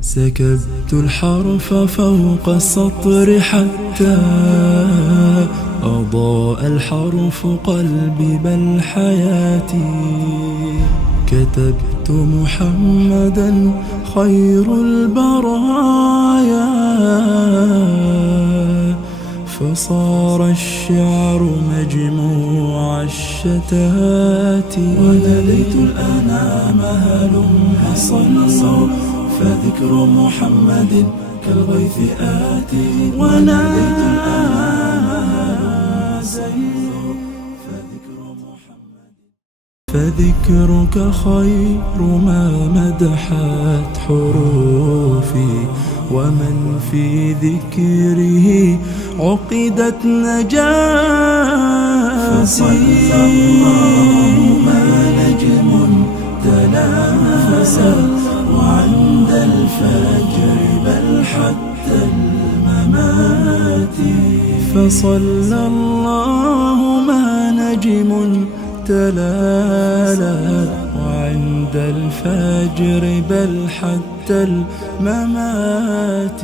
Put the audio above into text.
سكبت الحرف فوق السطر حتى أضاء الحرف قلبي بل حياتي. كتبت محمدا خير البرايا، فصار الشعر مجموع الشتات. وناديت الأنام هلم صلوا، فذكر محمد كالغيث آتي. وناديت الأنام هلم صلوا، فذكر محمد. فذكرك خير ما مدحت حروفي، ومن في ذكره عقدت نجاتي. فصلى الله ما نجم تنافسا، وعند الفجر بل حتى الممات. فصلى الله ما نجم تلالا، وعند الفجر بل حتى الممات.